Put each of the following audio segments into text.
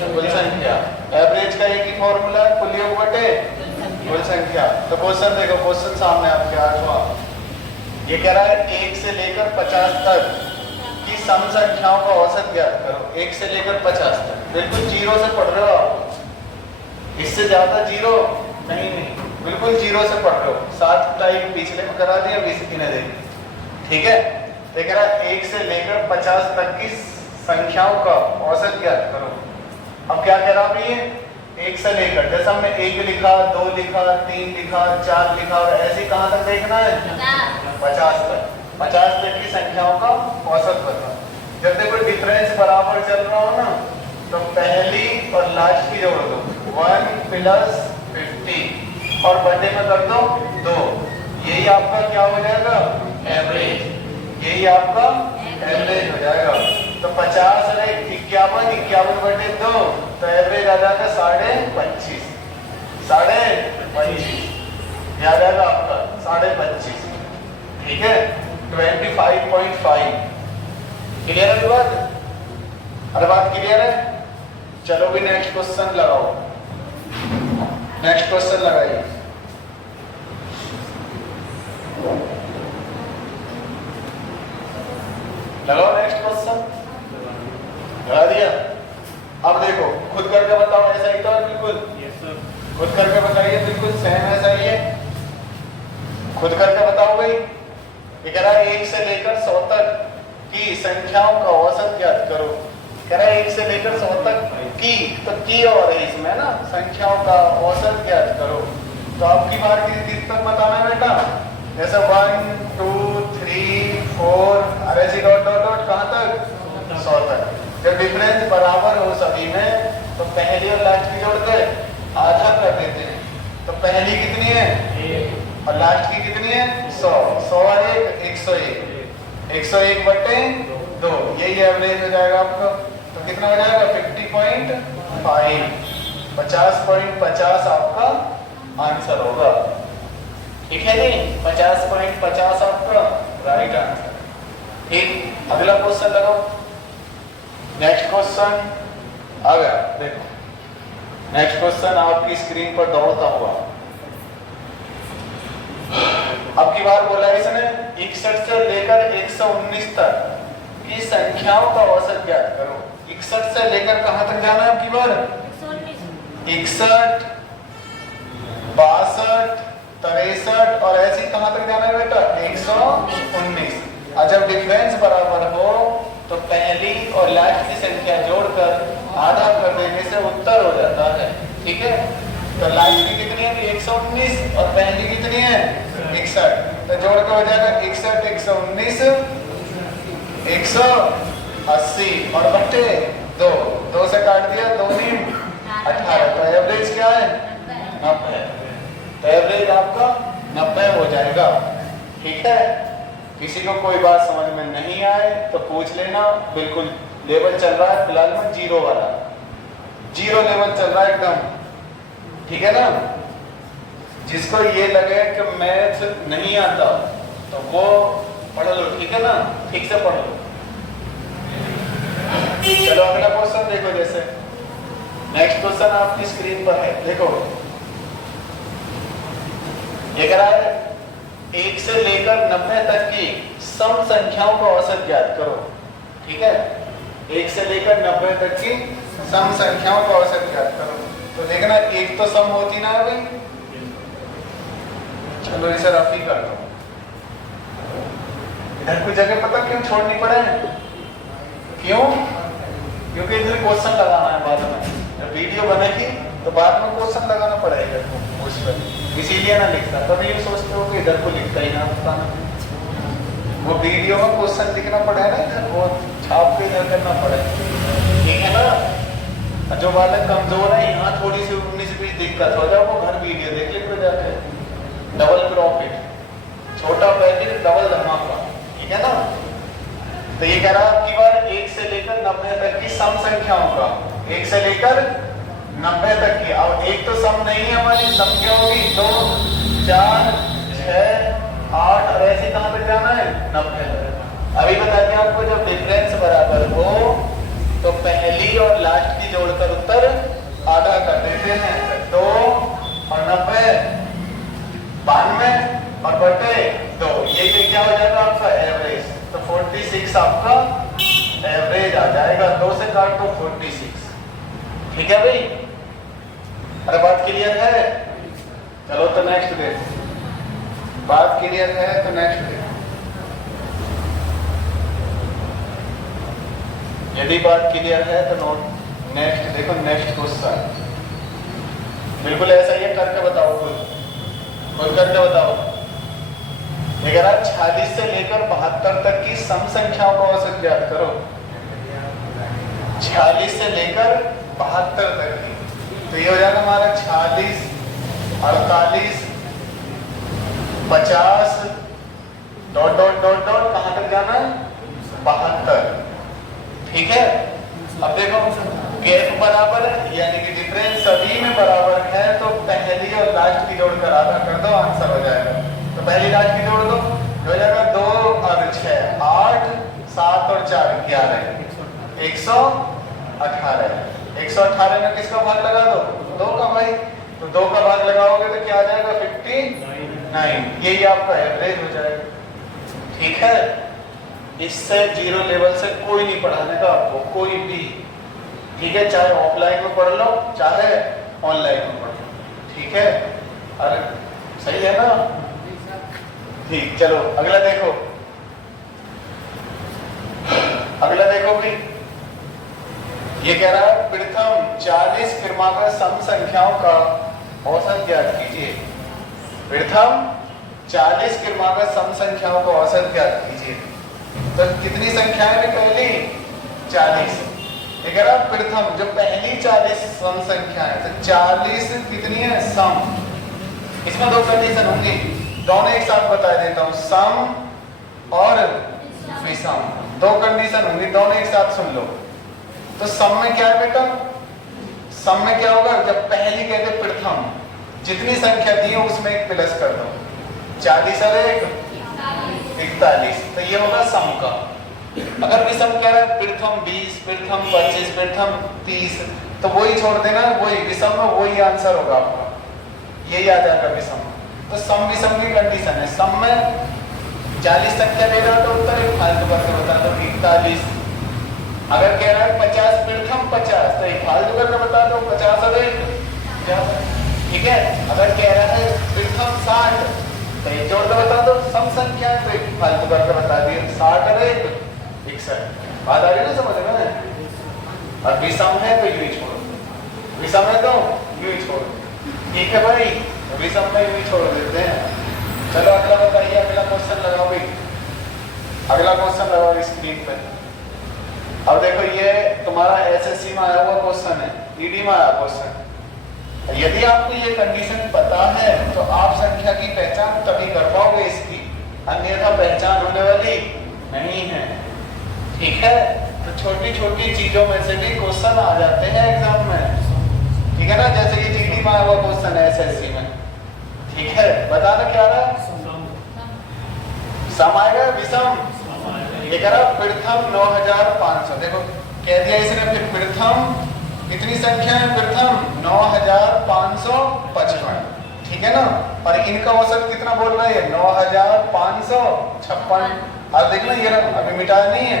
कुल संख्या। एवरेज का एक ही फॉर्मूला है, कुल योग बटे कुल संख्या। तो क्वेश्चन देखो, क्वेश्चन सामने आपके आठवां, ये कह रहा है 1 से लेकर 50 तक की सम संख्याओं का औसत ज्ञात करो। 1 से लेकर 50 तक, बिल्कुल जीरो से पढ़ रहे हो आप, इससे ज्यादा जीरो नहीं, बिल्कुल जीरो से पढ़ रहे हो। 7 टाइप पिछले में करा दिया, 20 इन्हें दे, ठीक है। तो कह रहा है 1 से लेकर 50 तक की संख्याओं का औसत ज्ञात करो। अब क्या कह रहा हूं ये, 1 से लेकर, जैसे हमने 1 लिखा, 2 लिखा, 3 लिखा, 4 लिखा, और ऐसे कहां तक देखना है, 50 तक। 50 तक की संख्याओं का औसत बता। जब देखो डिफरेंस बराबर चल रहा हो ना, तो पहली और लास्ट की जोड़ दो, 1 + 50 और बटे में कर दो 2। यही आपका क्या हो जाएगा, एवरेज। यही आपका एवरेज हो जाएगा। तो 50 और 51, 51 बटे 2, तो एवरेज आ जाएगा 25.5, 25.5 आ जाएगा आपका 25.5, ठीक है। 25.5 क्लियर है बात? अरे बात क्लियर है? चलो भी नेक्स्ट क्वेश्चन लगाओ। नेक्स्ट क्वेश्चन लगाइए। लगाओ नेक्स्ट क्वेश्चन। लगा दिया? अब देखो खुद करके बताओ, ऐसा ही तो है बिल्कुल। खुद करके बताइए, बिल्कुल सेम ऐसा ही है। खुद करके बताओ भाई। ये कह रहा है 1 से लेकर 100 तक की संख्याओं का औसत ज्ञात करो। कह रहा है 1 से लेकर 100 तक की, तो की और है इसमें ना, संख्याओं का औसत ज्ञात करो। तो आपकी बार किस तक बताना है बेटा, जैसे 1 2 3 4 और ऐसी डॉट डॉट डॉट कहां तक, 100 तक। जब डिफरेंस बराबर हो सभी में, तो पहली और लास्ट की जोड़ के आधा कर देते हैं। तो पहली कितनी है, और लास्ट की कितनी है, 100। 100 और 1 101, 101 बटे 2, यही एवरेज हो जाएगा आपका। तो कितना हो जाएगा, 50.5, 50.50 आपका आंसर होगा, ठीक है नहीं? 50.50 आपका राइट आंसर। ठीक, अगला क्वेश्चन लगाओ। नेक्स्ट क्वेश्चन आ गया, देखो नेक्स्ट क्वेश्चन आपकी स्क्रीन पर दौड़ता हुआ। अब की बार बोला इसने 61 से लेकर 119 तक की संख्याओं का औसत ज्ञात करो। 61 से लेकर कहां तक जाना है आपकी बार, 61, 62, 63 और ऐसी कहां तक जाना है बेटा, 119। और जब डिफरेंस बराबर हो, तो पहली और लास्ट की संख्या जोड़कर आधा कर देने से उत्तर हो जाता है, ठीक है। तो लास्ट की कितनी है, 119, और पहली कितनी है, 61। तो जोड़ के हो जाएगा 61, 119, 180 और बटे 2, 2 से काट दिया, 2 × 18। तो एवरेज क्या है, 90। तो एवरेज आपका 90 हो जाएगा, ठीक है। किसी को कोई बात समझ में नहीं आए तो पूछ लेना। बिल्कुल लेवल चल रहा है फिलहाल में जीरो वाला, जीरो लेवल चल रहा है एकदम, ठीक है ना। जिसको ये लगे कि मैथ नहीं आता तो वो पढ़ लो, ठीक है ना, ठीक से पढ़ लो। चलो अगला क्वेश्चन देखो। जैसे नेक्स्ट क्वेश्चन आपकी स्क्रीन पर है, देखो ये कह रहा है 1 से लेकर 90 तक की सम संख्याओं का औसत ज्ञात करो, ठीक है। 1 से लेकर 90 तक की सम संख्याओं का औसत ज्ञात करो। तो देखना एक तो सम होती ना है भाई, चलो इसे रफ ही कर दो। इधर कुछ जगह पता क्यों छोड़नी पड़े, क्यों? क्योंकि इधर क्वेश्चन लगाना है बाद में, जब वीडियो बनेगी तो बाद में क्वेश्चन लगाना पड़ेगा उस पर, इसीलिए ना लिखता। तब ये सोचते हो कि इधर को लिखता ही ना बताना, वो वीडियो में क्वेश्चन लिखना पड़ेगा ना, इधर वो छाप के इधर करना पड़ेगा, ठीक है ना। जो बालक कमजोर है, यहाँ थोड़ी सी 19-20 दिक्कत हो जाए, वो घर वीडियो देख ले तो जाके डबल प्रॉफिट, छोटा पैकेज डबल धमाका, ठीक है ना। तो ये कह रहा है आपकी बार 1 से लेकर 90 तक की सम संख्याओं का, 1 से लेकर 90 तक की। अब एक तो सम नहीं है हमारी, संख्या होगी 2 4 6 8 और ऐसे कहां तक जाना है, 90 तक। अभी बता दिया आपको, जब डिफरेंस बराबर हो तो पहली और लास्ट की जोड़कर उत्तर आधा कर देते हैं। 2 और 90 92 और बटे 2, ये क्या हो जाएगा आपका एवरेज। तो 46 आपका एवरेज आ जाएगा। 2 से काट दो 46। ठीक है भाई, अरे बात क्लियर है? चलो तो नेक्स्ट देखो। बात क्लियर है तो नेक्स्ट देखो। यदि बात क्लियर है तो नोट नेक्स्ट देखो। नेक्स्ट क्वेश्चन बिल्कुल ऐसा ही है, करके बताओ। खुद करके बताओ। अगर आप 46 से लेकर 72 तक की सम संख्याओं का औसत ज्ञात करो। 46 से लेकर 72 तक की, तो ये हो जाएगा हमारा 46 48 50 डॉट डॉट डॉट डॉट कहां तक जाना है? 72। ठीक है, अब देखो गैप बराबर है, यानी कि डिफरेंस सभी में बराबर है, तो पहली और लास्ट की जोड़कर आधा कर दो, आंसर हो जाएगा। तो पहली लास्ट की जोड़ दो, हो जाएगा 2 और 6 8 7 और 4 11 118। 118 में किसका भाग लगा दो? 2 का भाई। तो 2 का भाग लगाओगे तो क्या आ जाएगा? 59। यही आपका एवरेज हो जाएगा। ठीक है, इससे जीरो लेवल से कोई नहीं पढ़ाने का आपको, कोई भी। ठीक है, चाहे ऑफलाइन में पढ़ लो चाहे ऑनलाइन में पढ़ लो। ठीक है, अरे सही है ना? ठीक, चलो अगला देखो। अगला देखो भी, ये कह रहा है प्रथम 40 क्रमांक सम संख्याओं का औसत ज्ञात कीजिए। प्रथम 40 क्रमांक सम संख्याओं का औसत ज्ञात कीजिए। तो कितनी संख्याएं है? पहली 40। अगर आप प्रथम जो पहली 40 सम संख्याएं, तो 40 कितनी है? सम। इसमें 2 कंडीशन होंगी, दोनों एक साथ बता देता हूं, सम और विषम। 2 कंडीशन होंगी, दोनों एक साथ सुन लो। तो सम में क्या है बेटा? सम में क्या होगा? जब पहली कहते प्रथम, जितनी संख्या दी हो उसमें एक प्लस कर दो। 40 और 1 41, तो ये होगा सम का। अगर विषम कह रहा है प्रथम 20 प्रथम 25 प्रथम 30, तो वही छोड़ देना, वही विषम में वही आंसर होगा आपका, यही आ जाएगा विषम। तो सम विषम की कंडीशन है। सम में 40 संख्या दे रहा तो उत्तर एक फालतू करके बता दो 41। अगर कह रहा है 50 प्रथम 50, तो एक फालतू करके बता दो 50 और 1। ठीक है, अगर कह रहा है प्रथम 60, तो एक जोड़ कर बता दो सम संख्या, तो एक फालतू करके बता दिए 60 और 1 61। बात आ रही है ना समझ में? और विषम है तो यूं ही छोड़ो, विषम है तो यूं ही छोड़ो। ठीक है भाई, विषम में यूं ही छोड़ देते हैं। चलो अगला बताइए, अगला क्वेश्चन लगाओ भाई। अगला क्वेश्चन लगाओ स्क्रीन पे। अब देखो ये तुम्हारा एसएससी में आया हुआ क्वेश्चन है, ईडी में आया क्वेश्चन। यदि आपको ये कंडीशन पता है तो आप संख्या की पहचान तभी कर पाओगे इसकी, अन्यथा पहचान होने वाली नहीं है। ठीक है, तो छोटी छोटी चीजों में से भी क्वेश्चन आ जाते हैं एग्जाम में। ठीक है ना, जैसे ये जीडी में आया हुआ क्वेश्चन है एसएससी में। ठीक है, बताना क्या रहा? सम आएगा विषम? ये कह रहा प्रथम 9500। देखो कह दिया इसने, फिर प्रथम कितनी संख्या है? प्रथम 9555। ठीक है ना, और इनका औसत कितना बोल रहा है? 9556। अब देखना ये अभी मिटाया नहीं है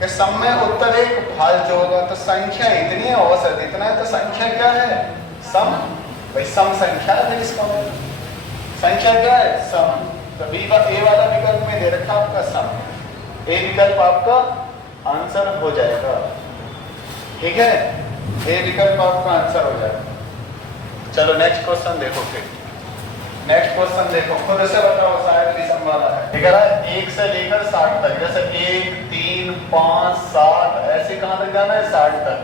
कि सम में उत्तर एक भाल जो होगा, तो संख्या इतनी है औसत इतना है, तो संख्या क्या है? सम। भाई सम संख्या है, इसका संख्या क्या है? सम। तो बी का ए वाला विकल्प में दे रखा आपका सम, ए विकल्प आपका आंसर हो जाएगा। ठीक है, ए विकल्प आपका आंसर हो जाएगा। चलो नेक्स्ट क्वेश्चन देखो। फिर नेक्स्ट क्वेश्चन देखो, खुद से बताओ, शायद विषम वाला है। ठीक है, 1 से लेकर 60 तक, जैसे 1 3 5 7 ऐसे कहां तक जाना है? 60 तक।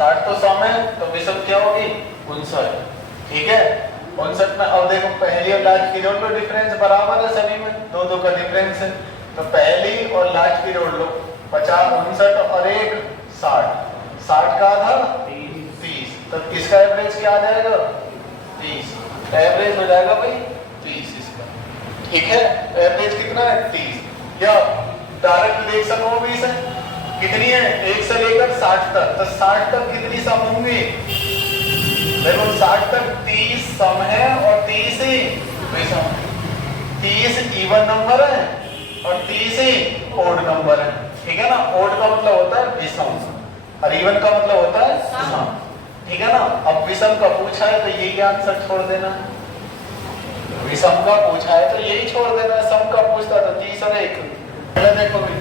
60 तो सम है, तो विषम क्या होगी? 59। ठीक है, 59 में अब देखो पहली और लास्ट की जोड़ लो, डिफरेंस बराबर है सभी में, 2 का डिफरेंस है, तो पहली और लास्ट की जोड़ लो 50 59 और 1 60। 60 का आधा 30, तो इसका एवरेज क्या आ जाएगा? 30। एवरेज हो जाएगा भाई 30 इसका। ठीक है, एवरेज कितना है? 30। या डायरेक्ट देख सको 20 है, कितनी है? 1 से लेकर 60 तक। तो 60 तक कितनी सम होंगी? देखो 60 तक 30 सम है और 30 ही विषम। 30 इवन नंबर है और 30 ही ओड नंबर है। ठीक है ना? ओड का मतलब होता है विषम और इवन का मतलब होता है सम। ठीक है ना? अब विषम का पूछा है तो यही आंसर छोड़ देना। विषम का पूछा है तो यही छोड़ देना। सम का पूछता तो 30 और 1। पहले देखो भाई,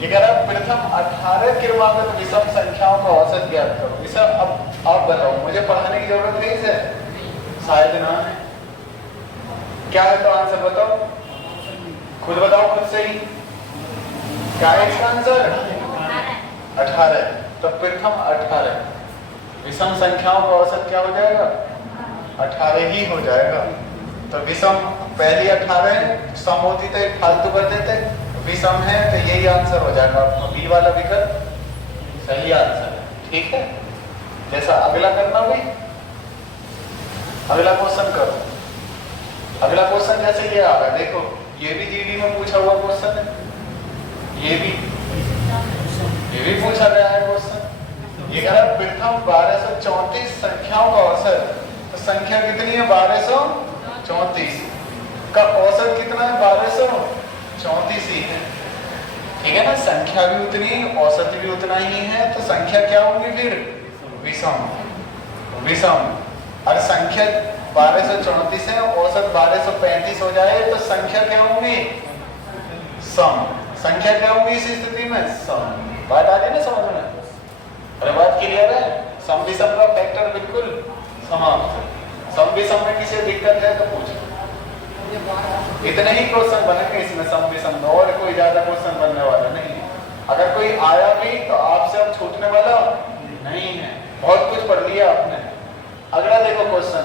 ये कह रहा है प्रथम 18 क्रमागत विषम संख्याओं का औसत ज्ञात करो। इसे अब आप बताओ, मुझे पढ़ाने की जरूरत नहीं इसे? शायद ना है। क्या है तो आंसर बताओ, खुद बताओ, खुद से ही। क्या है इसका आंसर? 18। तो प्रथम 18 विषम संख्याओं का औसत क्या हो जाएगा? 18 ही हो जाएगा। तो विषम पहली 18 है, सम होती तो एक फालतू कर देते, विषम है तो यही आंसर हो जाएगा। बी वाला विकल्प सही आंसर है। ठीक है, जैसा अगला करना भाई। अगला क्वेश्चन करो। अगला क्वेश्चन जैसे ये आ रहा है, देखो ये भी जीडी में पूछा हुआ क्वेश्चन है, ये भी पूछा गया है क्वेश्चन। ये कह रहा है प्रथम 1234 संख्याओं का औसत। तो संख्या कितनी है? 1234 का औसत कितना है? 1234 ही है। ठीक है ना? संख्या भी उतनी, औसत भी उतना ही है, तो संख्या क्या होंगी फिर? विषम। विषम और संख्या 1234 है, औसत 1235 हो जाए तो संख्या क्या होंगी? सम। संख्या क्या होंगी इस स्थिति में? सम। बात आ गई ना समझ में? अरे बात क्लियर है? सम विषम का फैक्टर बिल्कुल समाप्त। सम विषम में किसी दिक्कत है तो पूछो। इतने ही क्वेश्चन बनेंगे इसमें सम विषम में, और कोई ज्यादा क्वेश्चन बनने वाला नहीं है। अगर कोई आया भी तो आपसे अब छूटने वाला नहीं है। बहुत कुछ पढ़ लिया आपने। अगला देखो क्वेश्चन।